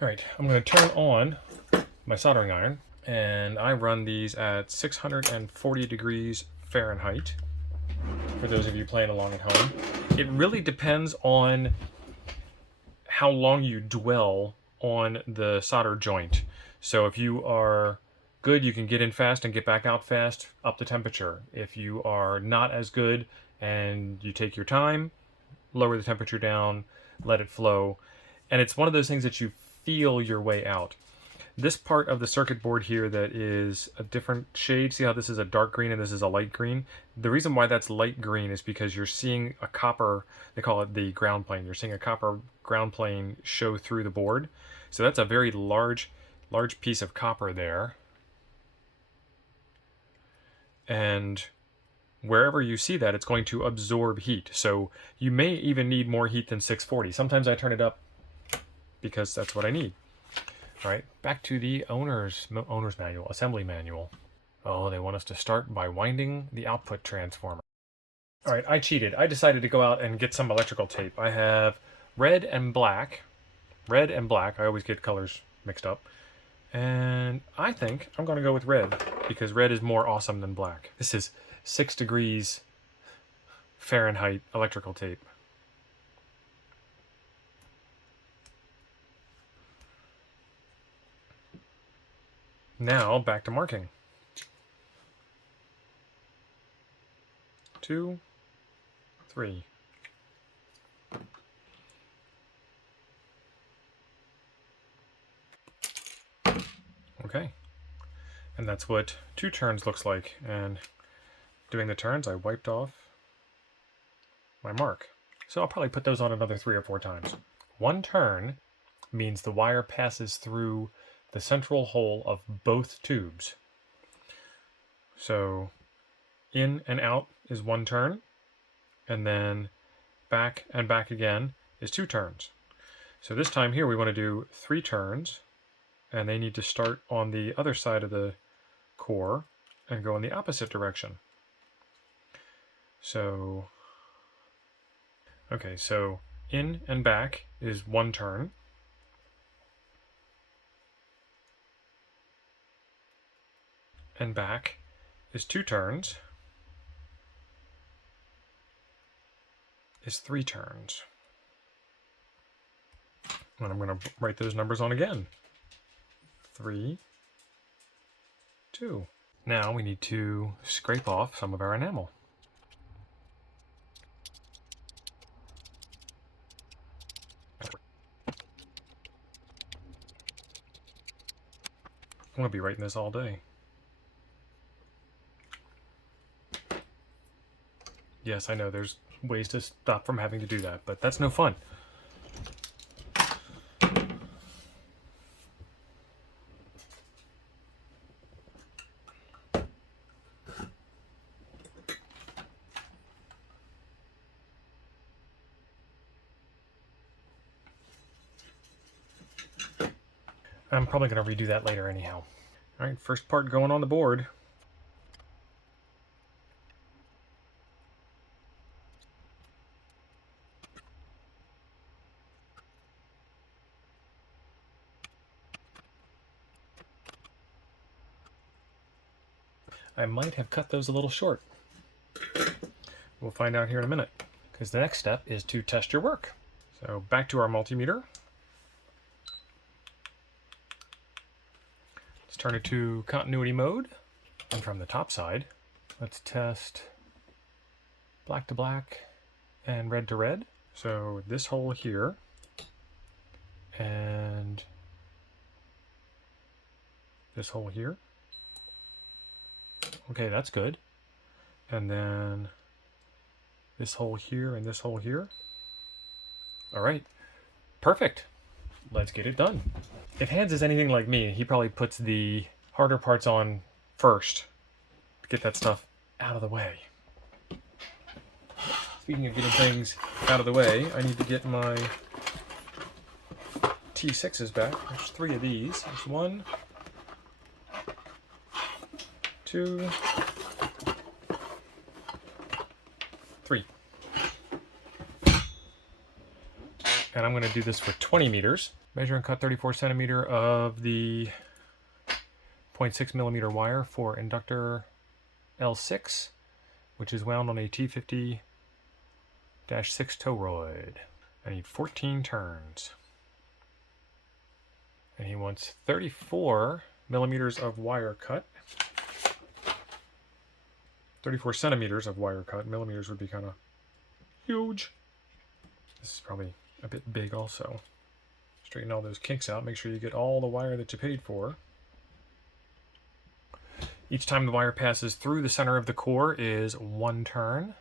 All right, I'm going to turn on my soldering iron, and I run these at 640 degrees Fahrenheit, for those of you playing along at home. It really depends on how long you dwell on the solder joint. So if you are good, you can get in fast and get back out fast, up the temperature. If you are not as good and you take your time, lower the temperature down, let it flow. And it's one of those things that you feel your way out. This part of the circuit board here that is a different shade, see how this is a dark green and this is a light green? The reason why that's light green is because you're seeing a copper, they call it the ground plane, you're seeing a copper ground plane show through the board. So that's a very large piece of copper there. And wherever you see that, it's going to absorb heat. So you may even need more heat than 640. Sometimes I turn it up because that's what I need. All right, back to the owner's manual, assembly manual. Oh, they want us to start by winding the output transformer. All right, I cheated. I decided to go out and get some electrical tape. I have red and black. Red and black. I always get colors mixed up. And I think I'm going to go with red because red is more awesome than black. This is 6 degrees Fahrenheit electrical tape. Now back to marking. 2, 3. Okay. And that's what 2 turns looks like. And doing the turns, I wiped off my mark. So I'll probably put those on another 3 or 4 times. 1 turn means the wire passes through the central hole of both tubes. So in and out is 1 turn, and then back and back again is 2 turns. So this time here we want to do 3 turns, and they need to start on the other side of the core and go in the opposite direction. So, okay, so in and back is 1 turn. And back is 2 turns. Is 3 turns. And I'm going to write those numbers on again. 3, 2. Now we need to scrape off some of our enamel. I'm going to be writing this all day. Yes, I know there's ways to stop from having to do that, but that's no fun. I'm probably going to redo that later anyhow. All right, first part going on the board. I might have cut those a little short. We'll find out here in a minute, because the next step is to test your work. So back to our multimeter. Let's turn it to continuity mode. And from the top side, let's test black to black and red to red. So this hole here and this hole here. Okay, that's good. And then this hole here and this hole here. All right, perfect. Let's get it done. If Hans is anything like me, he probably puts the harder parts on first to get that stuff out of the way. Speaking of getting things out of the way, I need to get my T6s back. There's 3 of these. There's 1, 2, 3. And I'm going to do this for 20 meters. Measure and cut 34 centimeter of the 0.6 millimeter wire for Inductor L6, which is wound on a T50-6 toroid. I need 14 turns. And he wants 34 millimeters of wire cut. 34 centimeters of wire cut. Millimeters would be kind of huge. This is probably a bit big also. Straighten all those kinks out. Make sure you get all the wire that you paid for. Each time the wire passes through the center of the core is 1 turn.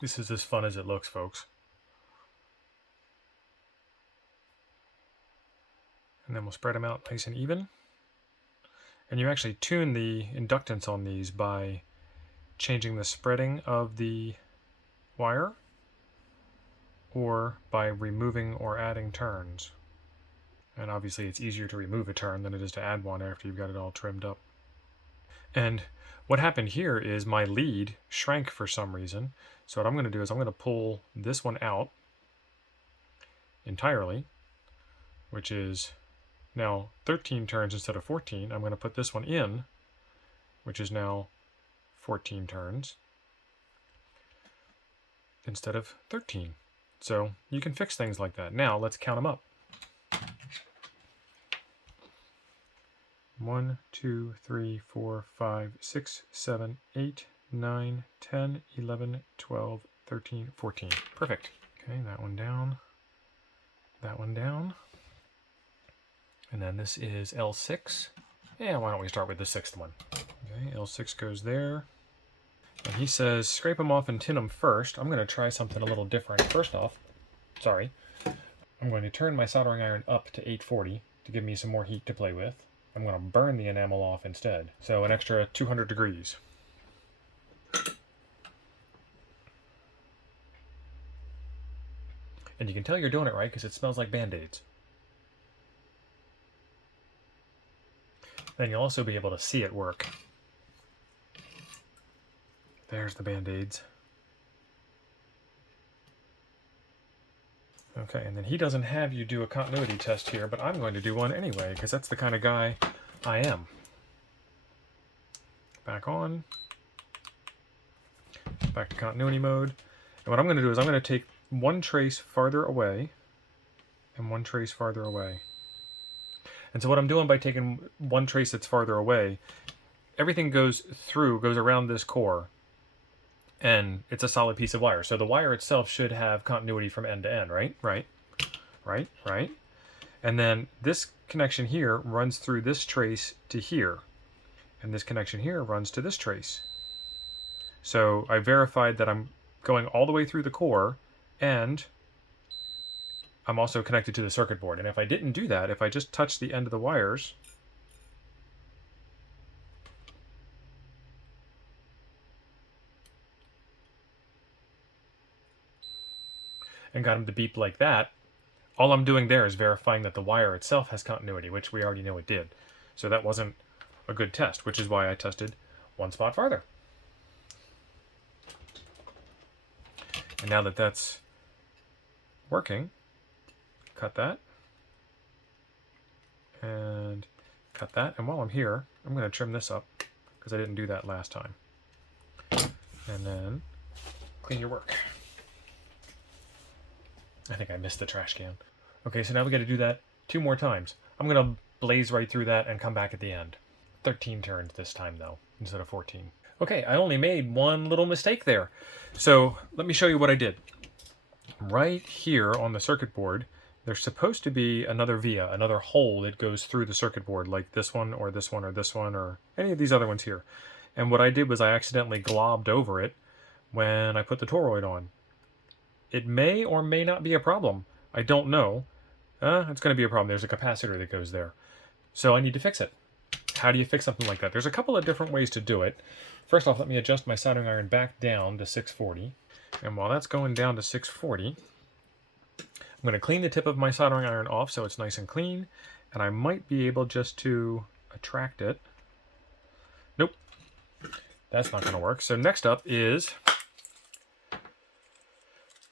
This is as fun as it looks, folks. And then we'll spread them out nice and even. And you actually tune the inductance on these by changing the spreading of the wire or by removing or adding turns. And obviously it's easier to remove a turn than it is to add one after you've got it all trimmed up. And what happened here is my lead shrank for some reason. So what I'm going to do is I'm going to pull this one out entirely, which is now 13 turns instead of 14. I'm going to put this one in, which is now 14 turns instead of 13. So you can fix things like that. Now let's count them up. 1, 2, 3, 4, 5, 6, 7, 8, 9, 10, 11, 12, 13, 14. Perfect. Okay, that one down. That one down. And then this is L6. Yeah, why don't we start with the 6th one? Okay, L6 goes there. And he says, scrape them off and tin them first. I'm going to try something a little different. First off, I'm going to turn my soldering iron up to 840 to give me some more heat to play with. I'm going to burn the enamel off instead. So an extra 200 degrees. And you can tell you're doing it right because it smells like Band-Aids. Then you'll also be able to see it work. There's the Band-Aids. Okay, and then he doesn't have you do a continuity test here, but I'm going to do one anyway, because that's the kind of guy I am. Back on. Back to continuity mode. And what I'm going to do is I'm going to take one trace farther away and one trace farther away. And so what I'm doing by taking one trace that's farther away, everything goes around this core, and it's a solid piece of wire. So the wire itself should have continuity from end to end, right? Right. And then this connection here runs through this trace to here. And this connection here runs to this trace. So I verified that I'm going all the way through the core, and I'm also connected to the circuit board. And if I didn't do that, if I just touched the end of the wires, and got them to beep like that, all I'm doing there is verifying that the wire itself has continuity, which we already know it did. So that wasn't a good test, which is why I tested one spot farther. And now that that's working, cut that, and cut that. And while I'm here, I'm going to trim this up, because I didn't do that last time. And then clean your work. I think I missed the trash can. Okay, so now we got to do that 2 more times. I'm going to blaze right through that and come back at the end. 13 turns this time, though, instead of 14. Okay, I only made one little mistake there. So let me show you what I did. Right here on the circuit board, there's supposed to be another via, another hole that goes through the circuit board, like this one or this one or this one or any of these other ones here. And what I did was I accidentally globbed over it when I put the toroid on. It may or may not be a problem. I don't know. It's going to be a problem. There's a capacitor that goes there. So I need to fix it. How do you fix something like that? There's a couple of different ways to do it. First off, let me adjust my soldering iron back down to 640. And while that's going down to 640, I'm going to clean the tip of my soldering iron off so it's nice and clean, and I might be able just to attract it. Nope, that's not going to work. So next up is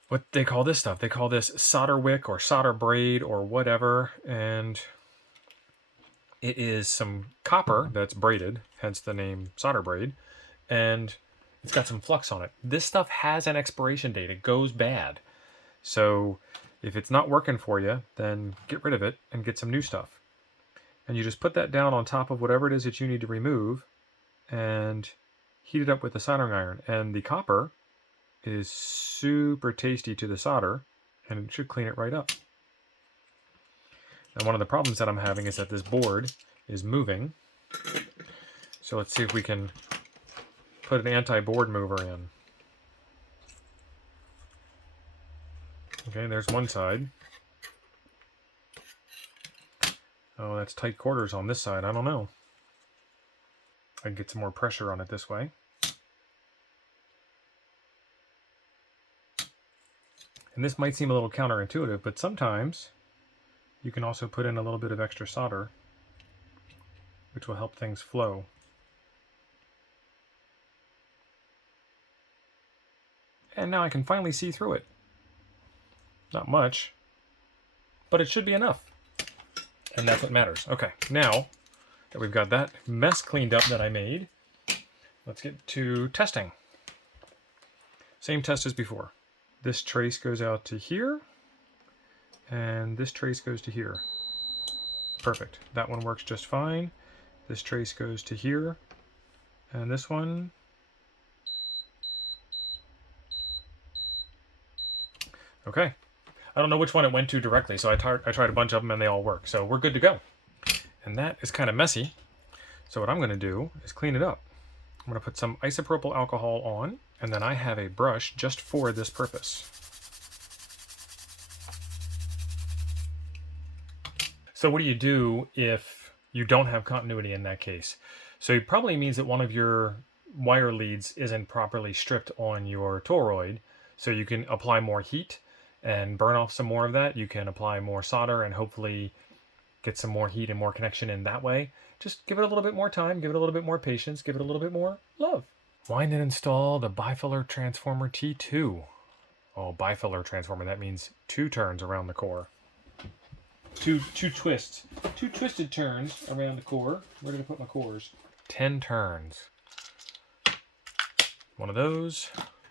what they call this stuff. They call this solder wick or solder braid or whatever, and it is some copper that's braided, hence the name solder braid, and it's got some flux on it. This stuff has an expiration date. It goes bad. So if it's not working for you, then get rid of it and get some new stuff. And you just put that down on top of whatever it is that you need to remove and heat it up with the soldering iron. And the copper is super tasty to the solder, and it should clean it right up. And one of the problems that I'm having is that this board is moving. So let's see if we can put an anti-board mover in. Okay, there's one side. Oh, that's tight quarters on this side. I don't know. I can get some more pressure on it this way. And this might seem a little counterintuitive, but sometimes you can also put in a little bit of extra solder, which will help things flow. And now I can finally see through it. Not much, but it should be enough. And that's what matters. Okay, now that we've got that mess cleaned up that I made, let's get to testing. Same test as before. This trace goes out to here, and this trace goes to here. Perfect. That one works just fine. This trace goes to here, and this one. Okay. I don't know which one it went to directly, so I tried a bunch of them and they all work. So we're good to go. And that is kind of messy. So what I'm going to do is clean it up. I'm going to put some isopropyl alcohol on, and then I have a brush just for this purpose. So what do you do if you don't have continuity in that case? So it probably means that one of your wire leads isn't properly stripped on your toroid, so you can apply more heat and burn off some more of that. You can apply more solder and hopefully get some more heat and more connection in that way. Just give it a little bit more time, give it a little bit more patience, give it a little bit more love. Wind and install the bifilar transformer T2. Oh, bifilar transformer, that means 2 turns around the core. Two twists. 2 twisted turns around the core. Where did I put my cores? 10 turns. One of those.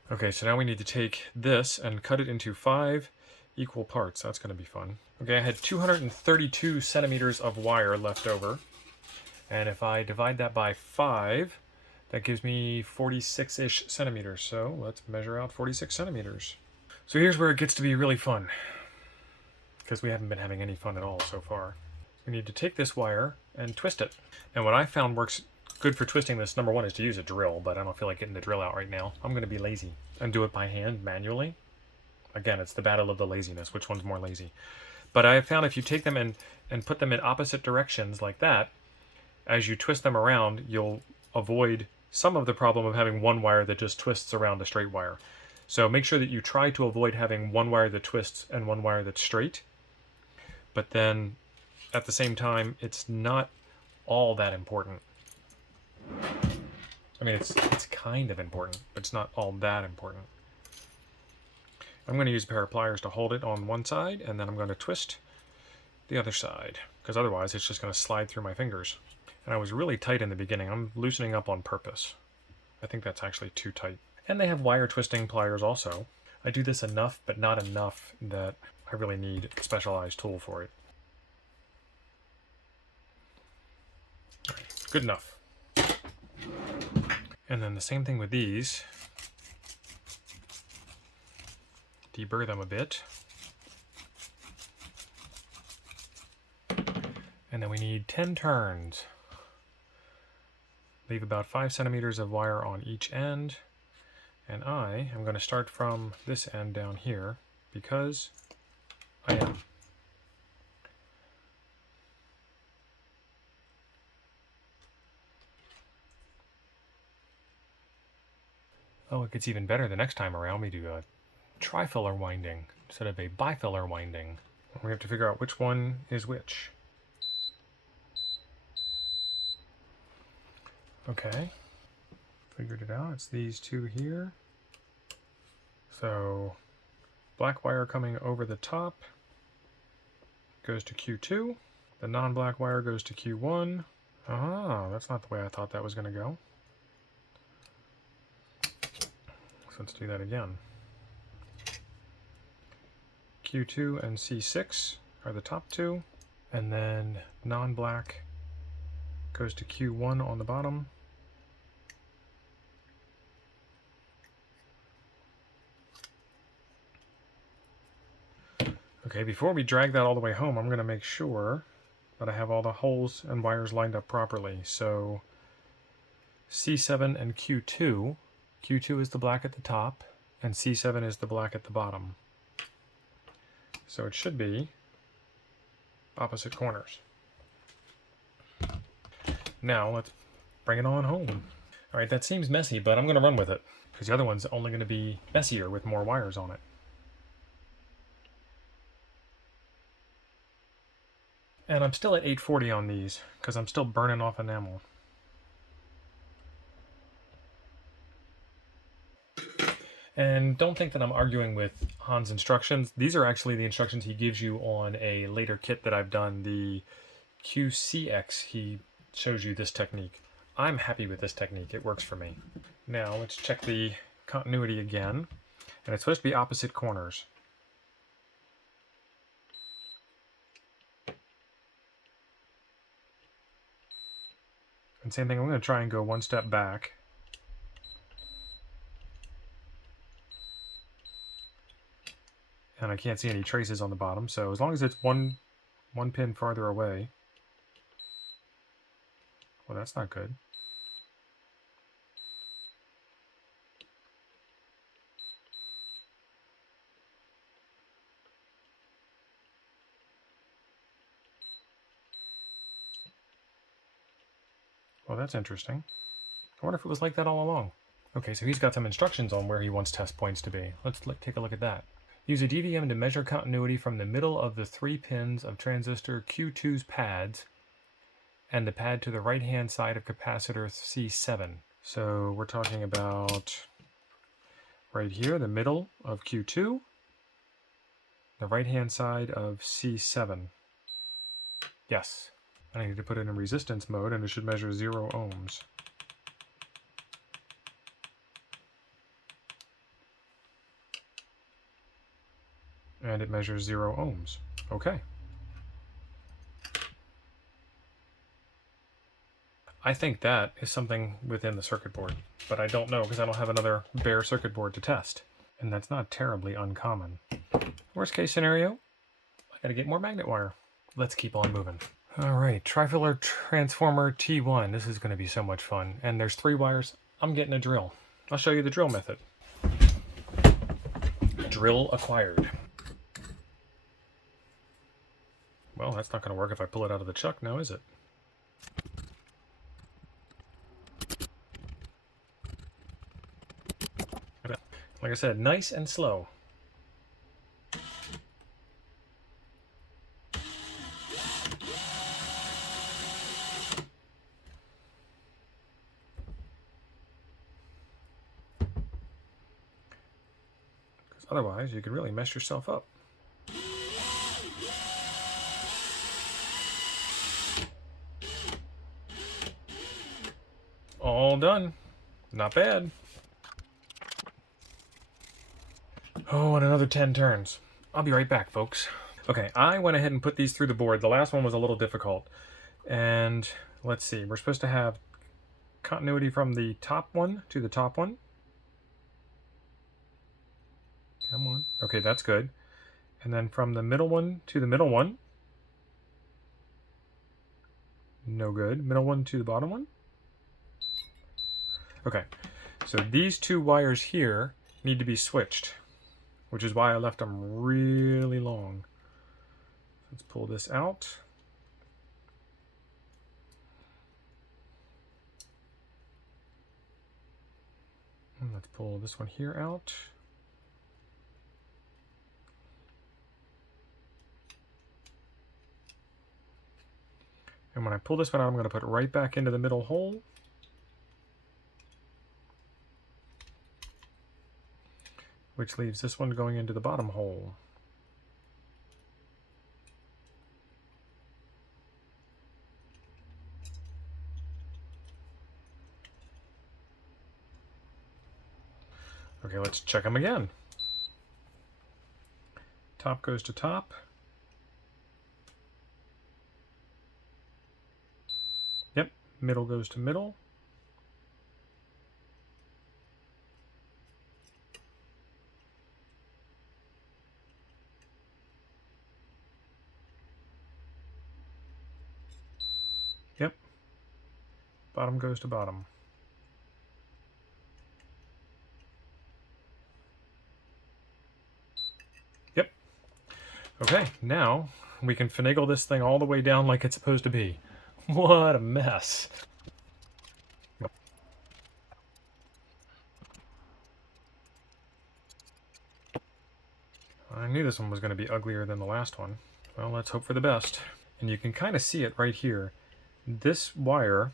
Okay, so now we need to take this and cut it into 5 equal parts. That's going to be fun. Okay, I had 232 centimeters of wire left over. And if I divide that by 5, that gives me 46-ish centimeters. So let's measure out 46 centimeters. So here's where it gets to be really fun, because we haven't been having any fun at all so far. We need to take this wire and twist it. And what I found works good for twisting this, number one, is to use a drill, but I don't feel like getting the drill out right now. I'm going to be lazy and do it by hand manually. Again, it's the battle of the laziness. Which one's more lazy? But I have found if you take them and put them in opposite directions like that, as you twist them around, you'll avoid some of the problem of having one wire that just twists around a straight wire. So make sure that you try to avoid having one wire that twists and one wire that's straight. But then at the same time, it's not all that important. I mean, it's kind of important, but it's not all that important. I'm going to use a pair of pliers to hold it on one side, and then I'm going to twist the other side, because otherwise it's just going to slide through my fingers. And I was really tight in the beginning. I'm loosening up on purpose. I think that's actually too tight. And they have wire twisting pliers also. I do this enough, but not enough that I really need a specialized tool for it. Good enough. And then the same thing with these. Deburr them a bit. And then we need 10 turns. Leave about 5 centimeters of wire on each end. And I am going to start from this end down here, because I am. Oh, it gets even better the next time around. We do a trifilar winding. instead of a bifiller winding. We have to figure out which one is which. Okay, figured it out. It's these two here. So black wire coming over the top goes to Q2. The non-black wire goes to Q1. Ah, that's not the way I thought that was going to go. So let's do that again. Q2 and C6 are the top two, and then non-black goes to Q1 on the bottom. Okay, before we drag that all the way home, I'm going to make sure that I have all the holes and wires lined up properly. So C7 and Q2. Q2 is the black at the top, and C7 is the black at the bottom. So it should be opposite corners. Now let's bring it on home. All right, that seems messy, but I'm going to run with it because the other one's only going to be messier with more wires on it. And I'm still at 840 on these because I'm still burning off enamel. And don't think that I'm arguing with Han's instructions. These are actually the instructions he gives you on a later kit that I've done, the QCX. He shows you this technique. I'm happy with this technique. It works for me. Now let's check the continuity again. And it's supposed to be opposite corners. And same thing, I'm going to try and go one step back. And I can't see any traces on the bottom, so as long as it's one pin farther away. Well, that's not good. Well, that's interesting. I wonder if it was like that all along. Okay, so he's got some instructions on where he wants test points to be. Let's take a look at that. Use a DVM to measure continuity from the middle of the 3 pins of transistor Q2's pads and the pad to the right-hand side of capacitor C7. So we're talking about right here, the middle of Q2, the right-hand side of C7. Yes. I need to put it in resistance mode, and it should measure 0 ohms. And it measures 0 ohms. Okay. I think that is something within the circuit board, but I don't know because I don't have another bare circuit board to test. And that's not terribly uncommon. Worst case scenario, I gotta get more magnet wire. Let's keep on moving. All right, trifilar transformer T1. This is going to be so much fun. And there's 3 wires. I'm getting a drill. I'll show you the drill method. Drill acquired. Well, that's not going to work if I pull it out of the chuck now, is it? Like I said, nice and slow. Otherwise, you could really mess yourself up. All done. Not bad. Oh, and another 10 turns. I'll be right back, folks. Okay, I went ahead and put these through the board. The last one was a little difficult. And let's see, we're supposed to have continuity from the top one to the top one. Come on. Okay, that's good. And then from the middle one to the middle one. No good. Middle one to the bottom one. Okay, so these 2 wires here need to be switched, which is why I left them really long. Let's pull this out. And let's pull this one here out. And when I pull this one out, I'm going to put it right back into the middle hole. Which leaves this one going into the bottom hole. Okay, let's check them again. Top goes to top. Yep, middle goes to middle. Yep, bottom goes to bottom. Yep. Okay, now we can finagle this thing all the way down like it's supposed to be. What a mess. I knew this one was going to be uglier than the last one. Well, let's hope for the best. And you can kind of see it right here. This wire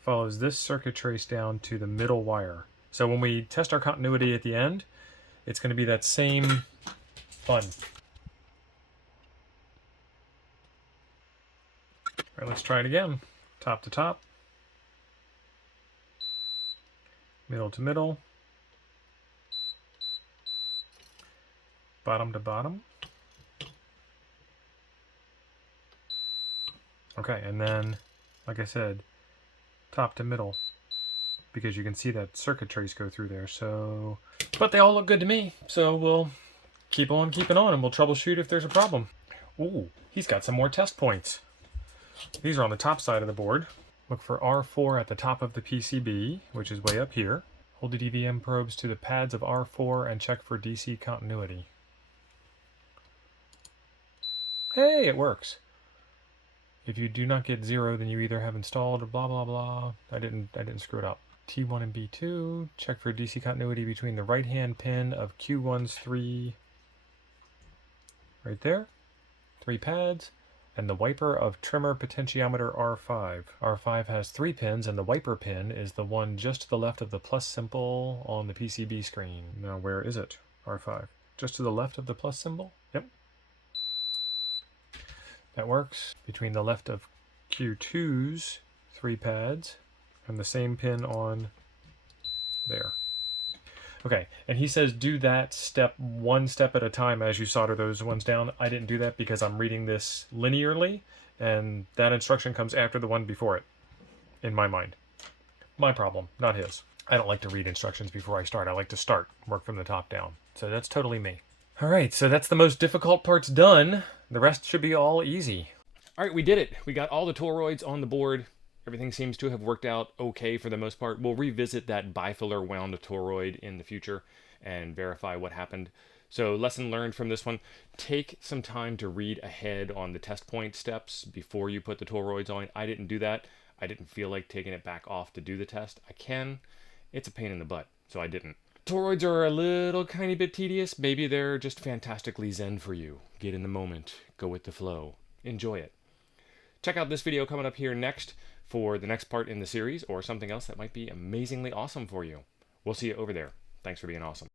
follows this circuit trace down to the middle wire. So when we test our continuity at the end, it's going to be that same fun. All right, let's try it again. Top to top. Middle to middle. Bottom to bottom. Okay, and then, like I said, top to middle, because you can see that circuit trace go through there. So, but they all look good to me, so we'll keep on keeping on, and we'll troubleshoot if there's a problem. Ooh, he's got some more test points. These are on the top side of the board. Look for R4 at the top of the PCB, which is way up here. Hold the DVM probes to the pads of R4 and check for DC continuity. Hey, it works. If you do not get 0, then you either have installed or blah blah blah. I didn't screw it up. T1 and B2, check for DC continuity between the right hand pin of Q1's 3 right there, 3 pads, and the wiper of trimmer potentiometer R5. R5 has 3 pins, and the wiper pin is the one just to the left of the plus symbol on the PCB screen. Now where is it? R5. Just to the left of the plus symbol? Yep. That works. Between the left of Q2's 3 pads and the same pin on there. Okay, and he says do that step one step at a time as you solder those ones down. I didn't do that because I'm reading this linearly, and that instruction comes after the one before it, in my mind. My problem, not his. I don't like to read instructions before I start. I like to start, work from the top down. So that's totally me. All right, so that's the most difficult parts done. The rest should be all easy. All right, we did it. We got all the toroids on the board. Everything seems to have worked out okay for the most part. We'll revisit that bifiller wound toroid in the future and verify what happened. So lesson learned from this one, take some time to read ahead on the test point steps before you put the toroids on. I didn't do that. I didn't feel like taking it back off to do the test. I can. It's a pain in the butt, so I didn't. Toroids are a little tiny bit tedious. Maybe they're just fantastically zen for you. Get in the moment. Go with the flow. Enjoy it. Check out this video coming up here next for the next part in the series, or something else that might be amazingly awesome for you. We'll see you over there. Thanks for being awesome.